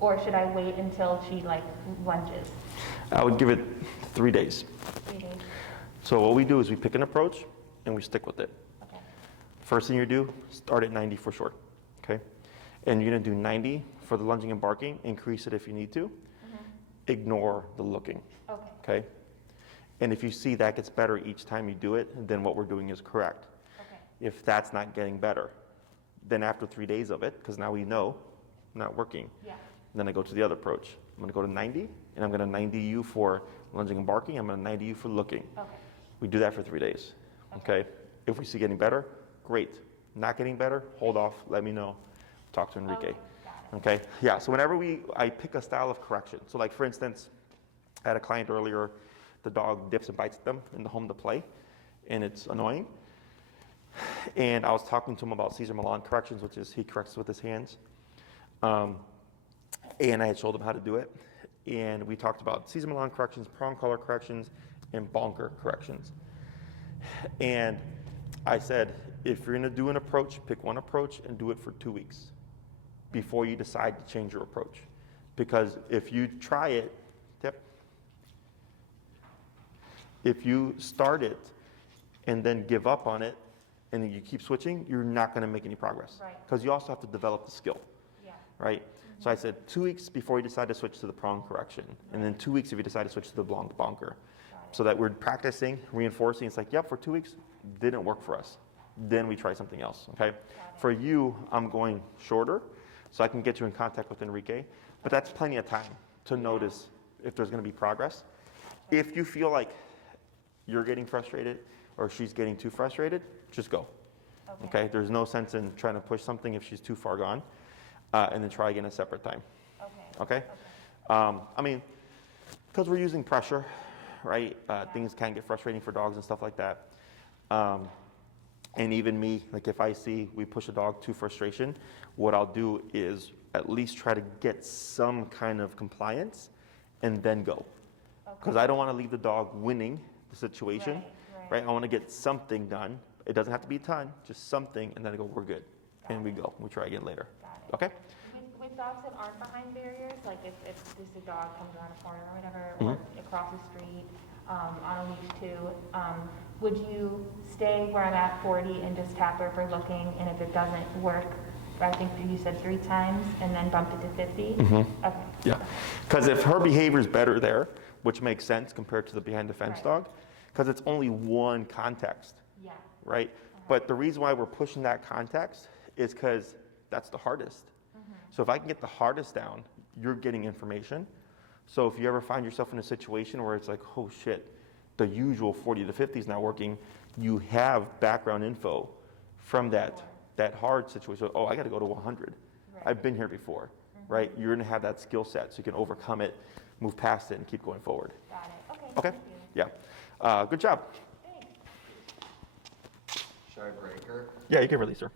Or should I wait until she lunges? I would give it 3 days. 3 days? So what we do is we pick an approach and we stick with it. Okay. First thing you do, start at 90 for sure, okay? And you're gonna do 90 for the lunging and barking, increase it if you need to. Ignore the looking, Okay. okay? And if you see that gets better each time you do it, then what we're doing is correct. Okay. If that's not getting better, then after 3 days of it, because now we know, not working, Yeah. then I go to the other approach. I'm going to go to 90, and I'm going to 90 you for lunging and barking. I'm going to 90 you for looking. Okay. We do that for 3 days. Okay? If we see getting better, great. Not getting better, hold off, let me know. Talk to Enrique. Okay, got it. Okay? Yeah, so whenever I pick a style of correction. So like for instance, I had a client earlier, the dog dips and bites them in the home to play, and it's annoying. And I was talking to him about Cesar Millan corrections, which is he corrects with his hands. And I had showed him how to do it. And we talked about Cesar Millan corrections, prong collar corrections, and bonker corrections. And I said, if you're gonna do an approach, pick one approach and do it for 2 weeks before you decide to change your approach. Because if you try it, if you start it and then give up on it and then you keep switching, you're not gonna make any progress. Right. Because you also have to develop the skill, Yeah. right? So I said 2 weeks before you decide to switch to the prong correction, and then 2 weeks if you decide to switch to the bonker. So that we're practicing, reinforcing. It's like, yep, for 2 weeks, didn't work for us. Then we try something else, okay? For you, I'm going shorter, so I can get you in contact with Enrique, but that's plenty of time to notice if there's gonna be progress. If you feel like you're getting frustrated or she's getting too frustrated, just go, okay? There's no sense in trying to push something if she's too far gone, and then try again a separate time, okay? I mean, because we're using pressure, right? Things can get frustrating for dogs and stuff like that. And even me, like if I see we push a dog to frustration, what I'll do is at least try to get some kind of compliance and then go. Because I don't want to leave the dog winning the situation, right? I want to get something done. It doesn't have to be a ton, just something, and then I go, we're good. And we go. We try again later. Okay? With dogs that aren't behind barriers, like if this a dog comes around a corner or whatever, or across the street on a leash too, would you stay where I'm at 40 and just tap her for looking, and if it doesn't work, I think you said 3 times, and then bump it to 50? Okay. Yeah. Because if her behavior is better there, which makes sense compared to the behind the fence dog, because it's only one context, right? But the reason why we're pushing that context is because that's the hardest. So if I can get the hardest down, you're getting information. So if you ever find yourself in a situation where it's like, oh shit, the usual 40 to 50 is not working, you have background info from that hard situation. Oh, I got to go to 100. I've been here before, right? You're going to have that skill set so you can overcome it, move past it, and keep going forward. Got it. Okay? Thank you. Yeah. Good job. Thanks. Should I break her? Yeah, you can release her.